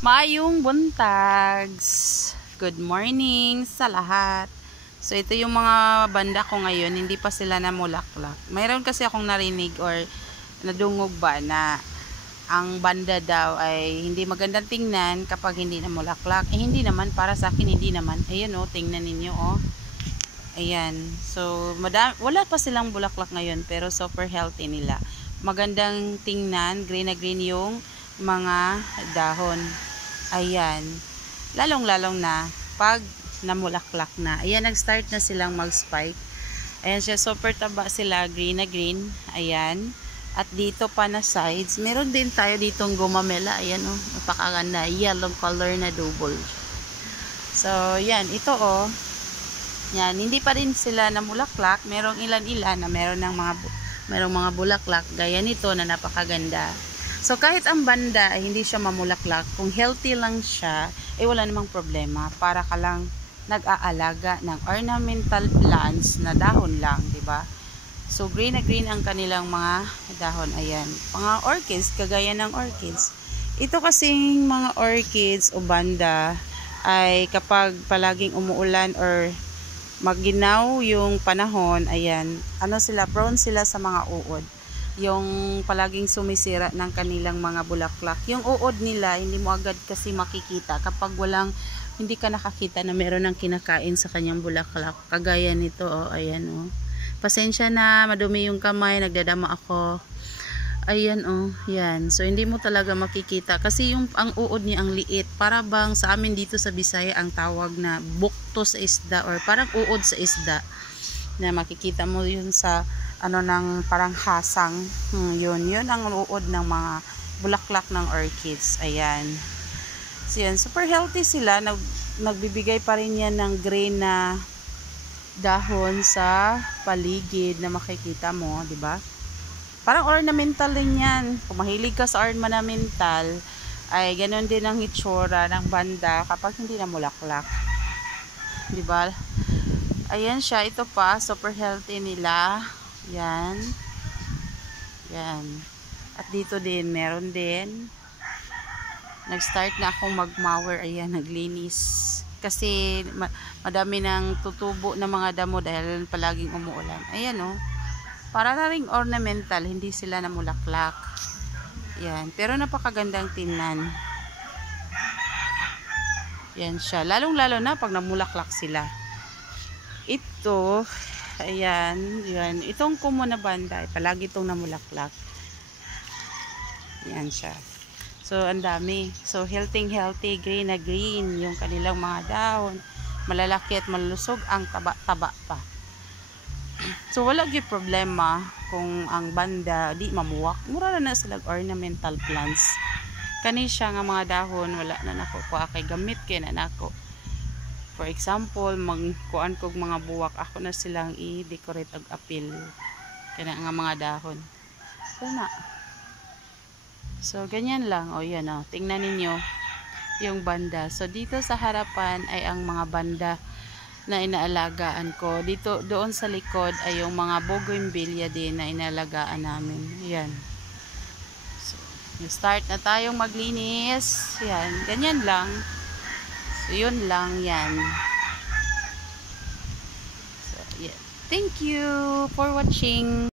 Maayong buntags. Good morning sa lahat. So ito yung mga banda ko ngayon, hindi pa sila namulaklak. Mayroon kasi akong narinig or nadungog ba na ang banda daw ay hindi magandang tingnan kapag hindi namulaklak. Hindi naman, para sa akin hindi naman. Ayan oh, tingnan ninyo oh. Ayan. So wala pa silang bulaklak ngayon pero super healthy nila. Magandang tingnan, green na green yung mga dahon. Ayan, lalong-lalong na pag namulaklak na. Ayan, nag-start na silang mag-spike. Ayan siya, super taba sila, green na green. Ayan, at dito pa na sides, meron din tayo ditong gumamela. Ayan oh, napakaganda, yellow color na double. So, yan, ito oh. Yan, hindi pa rin sila namulaklak. Merong ilan-ilan na merong mga bulaklak. Gaya nito na napakaganda. So, kahit ang banda ay hindi siya mamulaklak, kung healthy lang siya, wala namang problema. Para ka lang nag-aalaga ng ornamental plants na dahon lang, di ba? So, green na green ang kanilang mga dahon. Ayan. Mga orchids, kagaya ng orchids. Ito kasing mga orchids o banda ay kapag palaging umuulan or magginaw yung panahon, ayan, prone sila sa mga uod. Yung palaging sumisira ng kanilang mga bulaklak. Yung uod nila, hindi mo agad kasi makikita kapag hindi ka nakakita na meron ng kinakain sa kanyang bulaklak. Kagaya nito, oh, ayan, oh. Pasensya na, madumi yung kamay, nagdadama ako. Ayan, oh, yan. So, hindi mo talaga makikita kasi ang uod niya ang liit. Para bang sa amin dito sa Bisaya, ang tawag na bukto sa isda or parang uod sa isda. Na makikita mo yun sa ng parang hasang. Yun ang uod ng mga bulaklak ng orchids. Ayan. So yan, super healthy sila. Nagbibigay pa rin yan ng green na dahon sa paligid na makikita mo, di ba? Parang ornamental din yan. Kung mahilig ka sa ornamental, ay ganoon din ang itsura ng banda kapag hindi na mulaklak. Di ba? Ayan siya, ito pa, super healthy nila. Yan. Yan. At dito din, meron din. Nag-start na akong mag-mower. Ayan, naglinis. Kasi madami nang tutubo na mga damo dahil palaging umuulan. Ayan oh. Para na ring ornamental, hindi sila namulaklak. Yan. Pero napakagandang tingnan. Yan siya. Lalong-lalo na pag namulaklak sila. Ito, ayan, yan. Itong kumo na banda, palagi itong namulaklak. Yan siya. So, ang dami. So, healthy, green na green yung kanilang mga dahon. Malalaki at malusog, ang taba-taba pa. So, wala yung problema kung ang banda di mamuwak. Mura na sila ornamental plants. Kani siya nga mga dahon, wala na nako kay gamit kay na nako. For example, magkuan kog mga buwak, ako na silang i-decorate og apil kana nga mga dahon. So ganyan lang. O yan o, tingnan ninyo yung banda. So dito sa harapan ay ang mga banda na inaalagaan ko. Dito doon sa likod ay yung mga bougainvillea din na inaalagaan namin. Yan. So start na tayong maglinis. Yan, ganyan lang. So, yun lang yan. So, yeah. Thank you for watching.